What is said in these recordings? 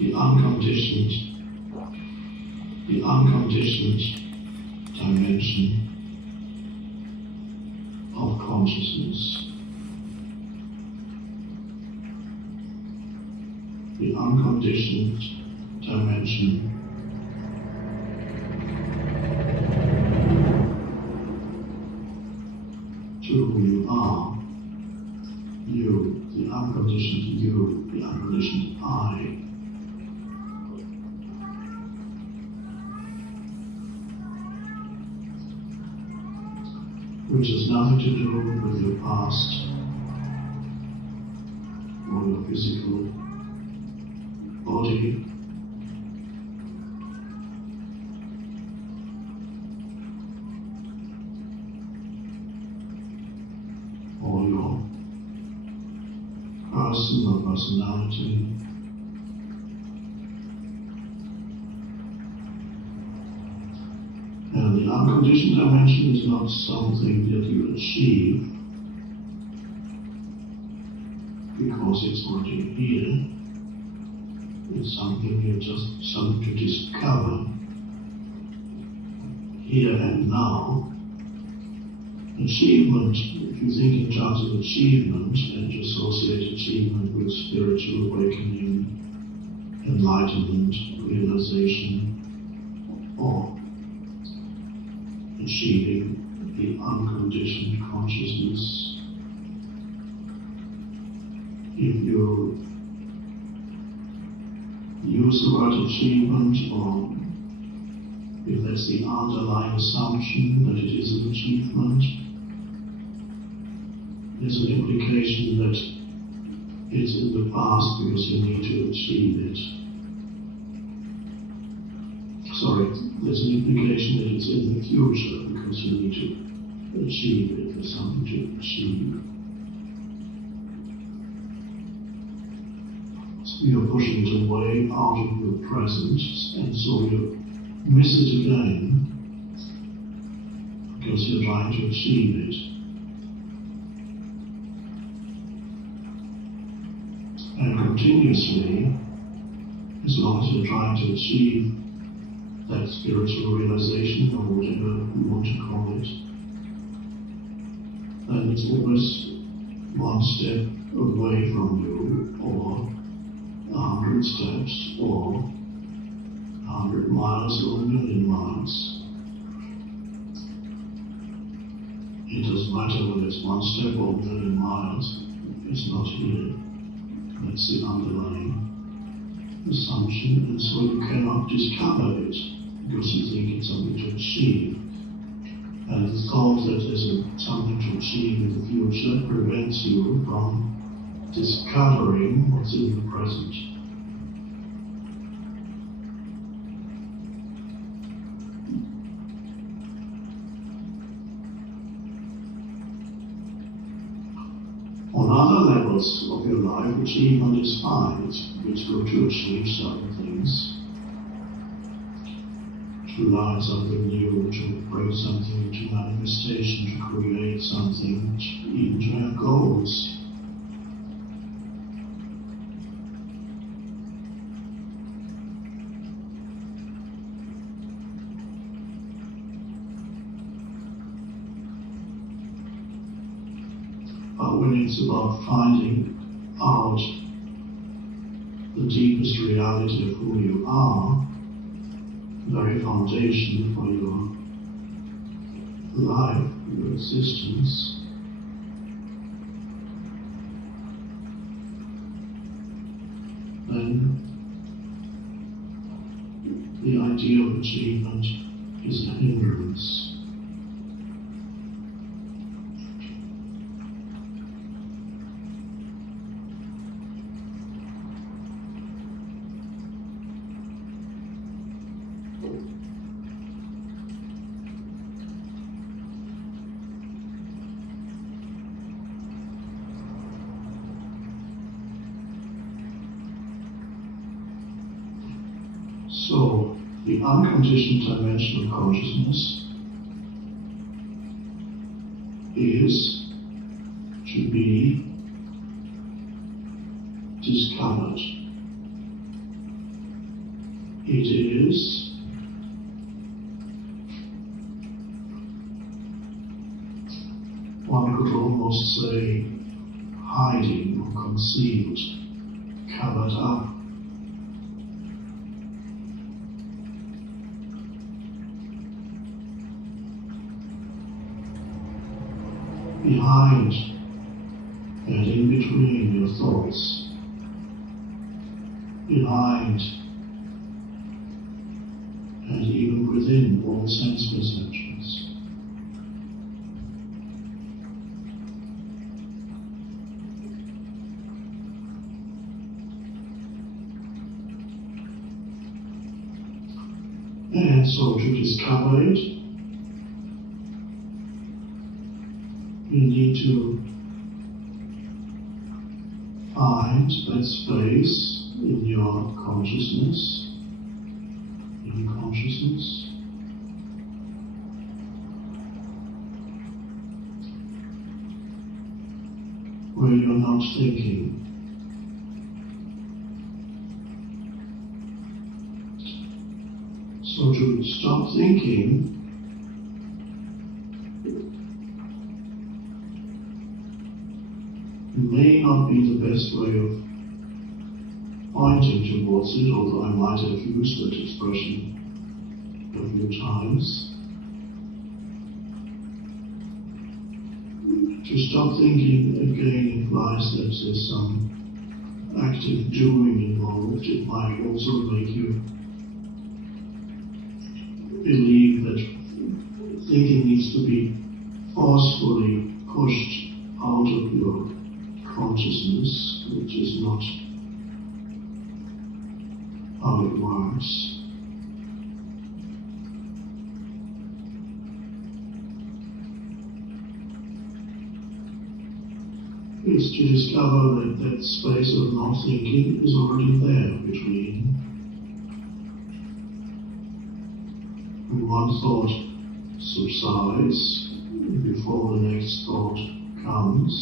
the unconditioned dimension of consciousness. The unconditioned dimension to who you are, you, the unconditioned you, the unconditioned I. Which has nothing to do with your past or your physical body, or your person or personality. And the unconditioned dimension is not something that you achieve because it's already here. It's something to discover here and now. Achievement, if you think in terms of achievement and you associate achievement with spiritual awakening, enlightenment, realization, or achieving the unconditioned consciousness. If you use the word achievement, or if that's the underlying assumption that it is an achievement, there's an implication that it's in the past because you need to achieve it. There's an implication that it's in the future because you need to achieve it. There's something to achieve. So you're pushing it away out of your present, and so you miss it again because you're trying to achieve it. And continuously, as long as you're trying to achieve that spiritual realization, or whatever you want to call it, then it's always one step away from you, or 100 steps, or 100 miles, or 1,000,000 miles. It doesn't matter whether it's one step or 1,000,000 miles, it's not here. That's the underlying assumption, and so you cannot discover it because you think it's something to achieve. And the thought that there's something to achieve in the future prevents you from discovering what's in the present. On other levels of your life, achievement is fine. It's good to achieve certain things, to learn something new, to bring something into manifestation, to create something, even to have goals. But when it's about finding out the deepest reality of who you are, the very foundation for your life, your existence, then the idea of achievement is a hindrance. So, the unconditioned dimension of consciousness is to be discovered. it is, one could almost say, hiding or concealed, covered up. Behind and in between your thoughts, behind and even within all sense perceptions. And so to discover it, you need to find that space in your consciousness, where you're not thinking. So to stop thinking, may not be the best way of pointing towards it, although I might have used that expression a few times. To stop thinking again implies that there's some active doing involved. It might also make you believe that thinking needs to be forcefully pushed out of your consciousness, which is not how it works. It's to discover that that space of not thinking is already there between when one thought subsides before the next thought comes.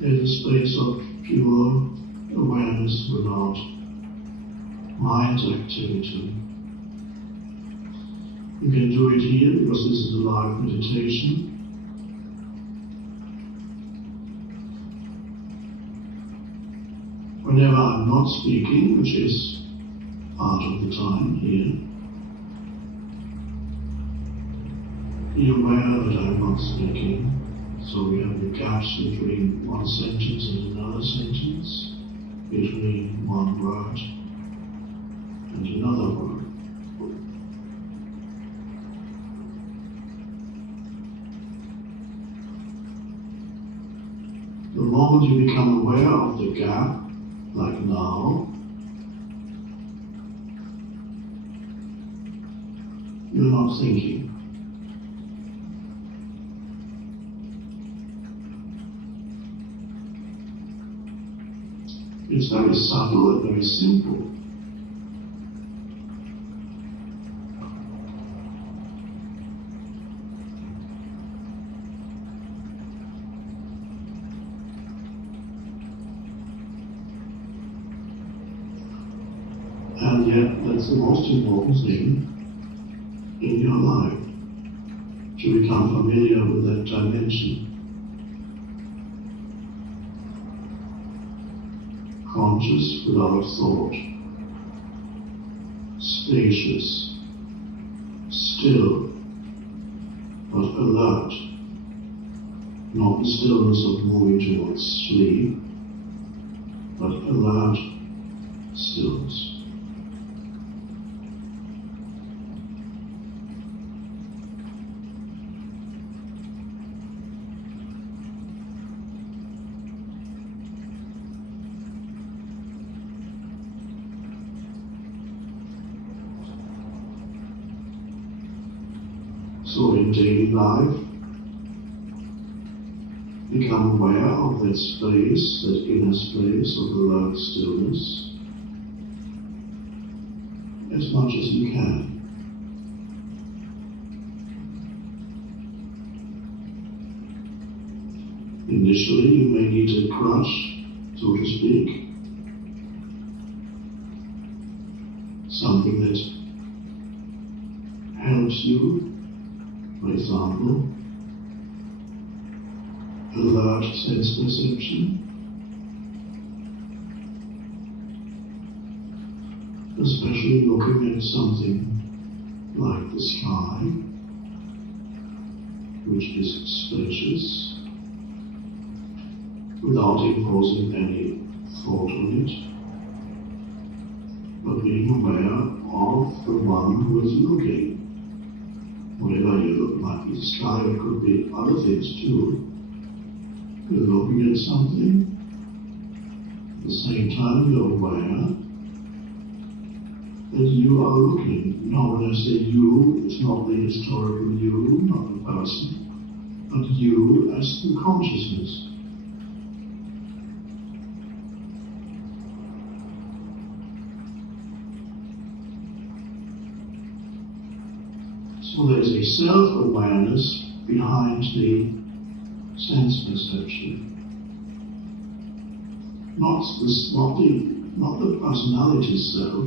There's a space of pure awareness without mind activity. You can do it here because this is a live meditation. Whenever I'm not speaking, which is part of the time here, be aware that I'm not speaking. So we have the gaps between one sentence and another sentence, between one word and another word. The moment you become aware of the gap, like now, you're not thinking. It's very subtle and very simple. And yet, that's the most important thing in your life, to become familiar with that dimension. Conscious without thought, spacious, still, but alert, not the stillness of moving towards sleep, but alert stillness. So in daily life, become aware of that space, that inner space of alert stillness, as much as you can. Initially, you may need a crutch, so to speak, something that helps you, for example, alert sense perception, especially looking at something like the sky, which is spacious, without imposing any thought on it, but being aware of the one who is looking. Whatever you look like the sky, it could be other things too. You're looking at something, at the same time you're aware that you are looking. Now when I say you, it's not the historical you, not the person, but you as the consciousness. So there's a self-awareness behind the sense perception. Not the personality self,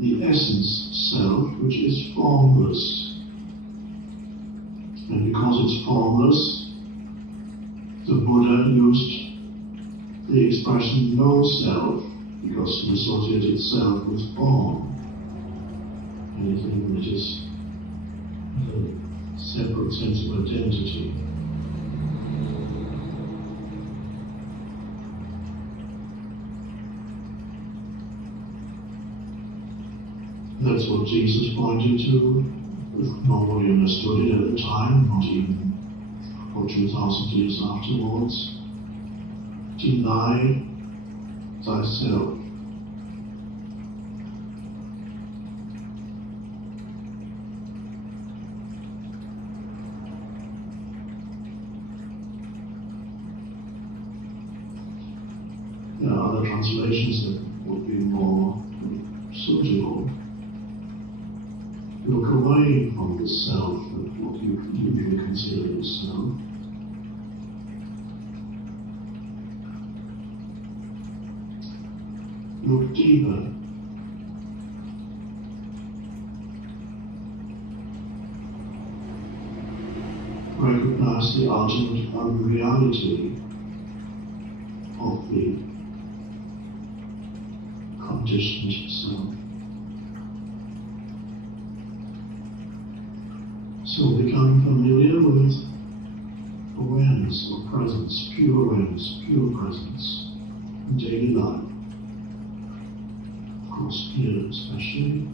the essence self, which is formless. And because it's formless, the Buddha used the expression no self, because he associated self with form. Anything that is a separate sense of identity. That's what Jesus pointed to. Nobody understood it at the time, not even for 2,000 years afterwards. Deny thyself. There are other translations that would be more suitable. Look away from the self and what you usually consider yourself. Look deeper. Recognize the ultimate unreality of the conditioned self. So become familiar with awareness or presence, pure awareness, pure presence in daily life. Of course, here especially.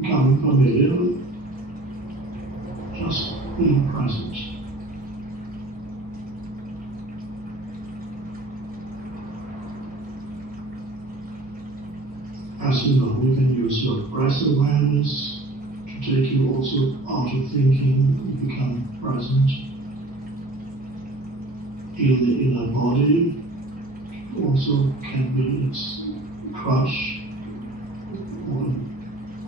Becoming familiar with just being present. As you know, you can use your breath awareness to take you also out of thinking and become present. In the inner body, also can be its crush or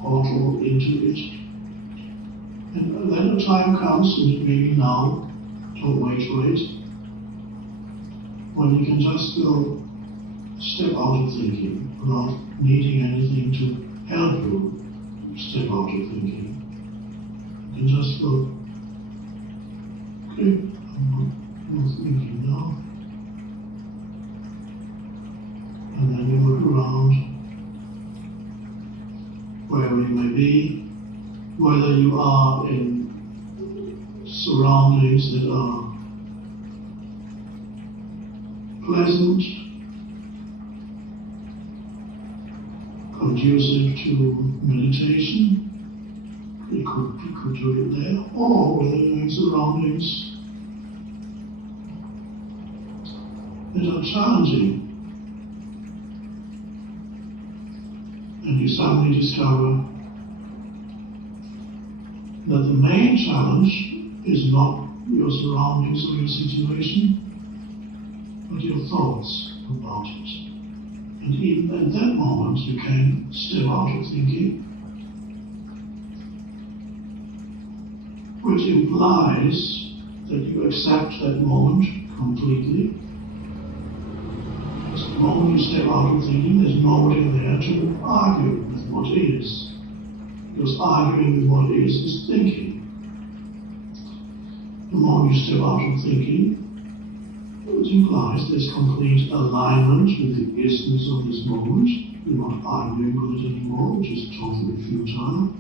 portal into it. And then the time comes, and it may be now, don't wait for it, when you can just go step out of thinking without needing anything to help you step out of thinking. You can just go, okay, I'm not thinking now. And then you look around wherever you may be, whether you are in surroundings that are pleasant, conducive to meditation, you could do it there, or whether you're in surroundings that are challenging, and you suddenly discover that the main challenge is not your surroundings or your situation, but your thoughts about it. And even at that moment you can step out of thinking, which implies that you accept that moment completely. Because the moment you step out of thinking, there's nobody there to argue with what is. Because arguing with what is thinking. The moment you step out of thinking, it implies there's complete alignment with the essence of this moment. You're not arguing with it anymore, which is totally futile,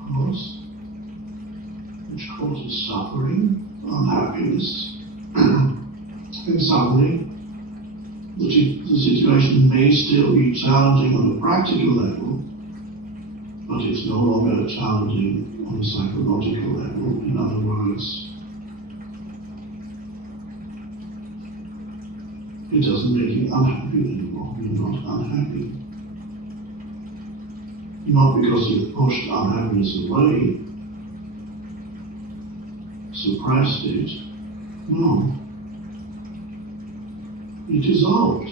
of course, which causes suffering, unhappiness, and suddenly the situation may still be challenging on a practical level, but it's no longer challenging on a psychological level. In other words, it doesn't make you unhappy anymore. You're not unhappy. Not because you've pushed unhappiness away, suppressed it. No. It dissolved.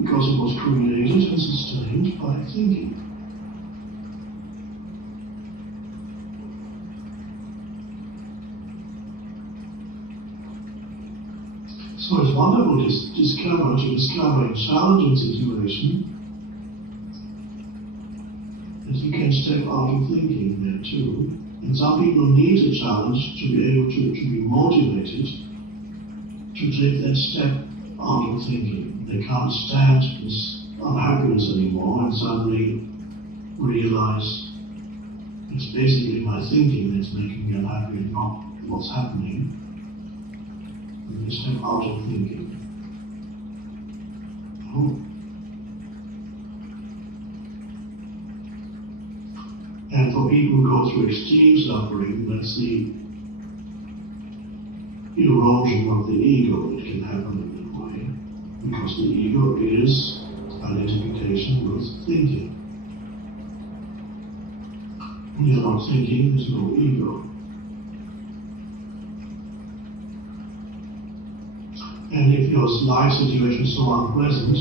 Because it was created and sustained by thinking. So it's wonderful to discover a challenging situation that you can step out of thinking there too. And some people need a challenge to be able to be motivated to take that step out of thinking. They can't stand this unhappiness anymore and suddenly realize it's basically my thinking that's making me unhappy and not what's happening. And they step out of thinking. Oh. And for people who go through extreme suffering, that's the erosion of the ego that can happen in that way. Because the ego is identification with thinking. When you're not thinking, there's no ego. And if your life situation is so unpleasant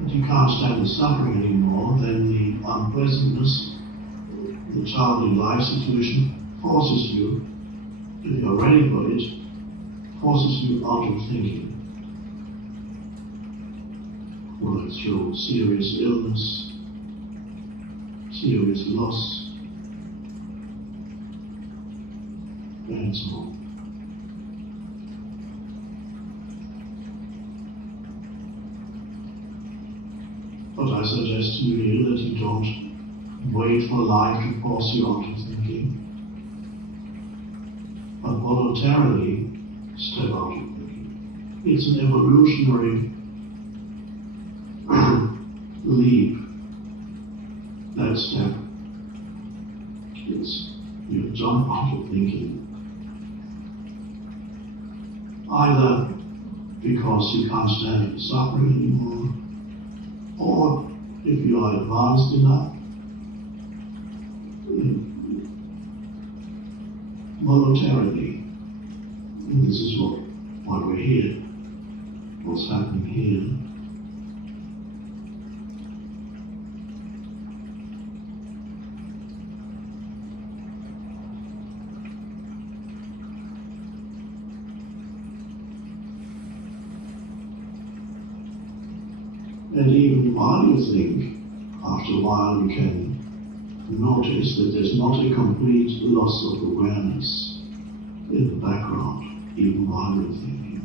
that you can't stand the suffering anymore, then the unpleasantness, the challenging life situation forces you, if you're ready for it, forces you out of thinking. Whether it's through serious illness, serious loss, and so on. But I suggest to you here that you don't wait for life to force you out of thinking, but voluntarily step out of thinking. It's an evolutionary leap. That step is you jump out of thinking. Either because you can't stand the suffering anymore, or if you are advanced enough, voluntarily. And this is why we're here, what's happening here. And even while you think, after a while you can notice that there's not a complete loss of awareness in the background, even while you're thinking.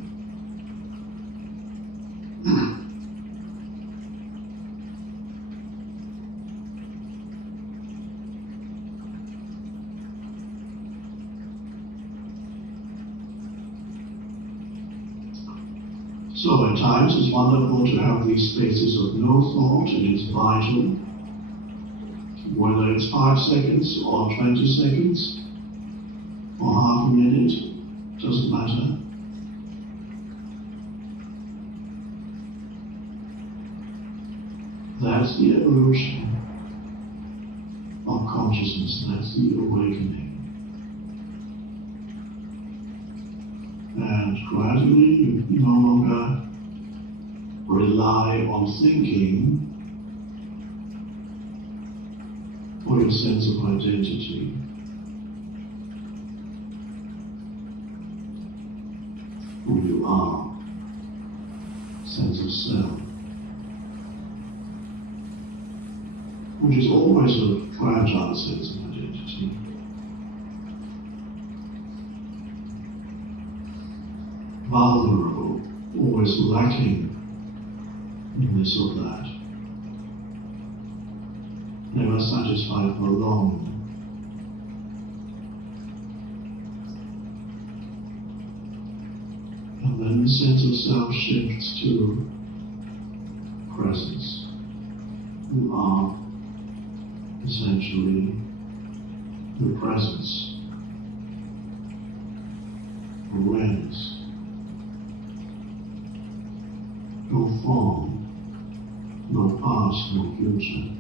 So at times it's wonderful to have these spaces of no thought, and it's vital. Whether it's 5 seconds or 20 seconds or half a minute, doesn't matter. That's the evolution of consciousness, that's the awakening. And gradually you no longer rely on thinking for your sense of identity. Who you are, sense of self, which is always a fragile sense of identity. Vulnerable, always lacking in this or that. Never satisfied for long. And then the sense of self shifts to presence. You are essentially the presence, awareness. No form, no past, no future.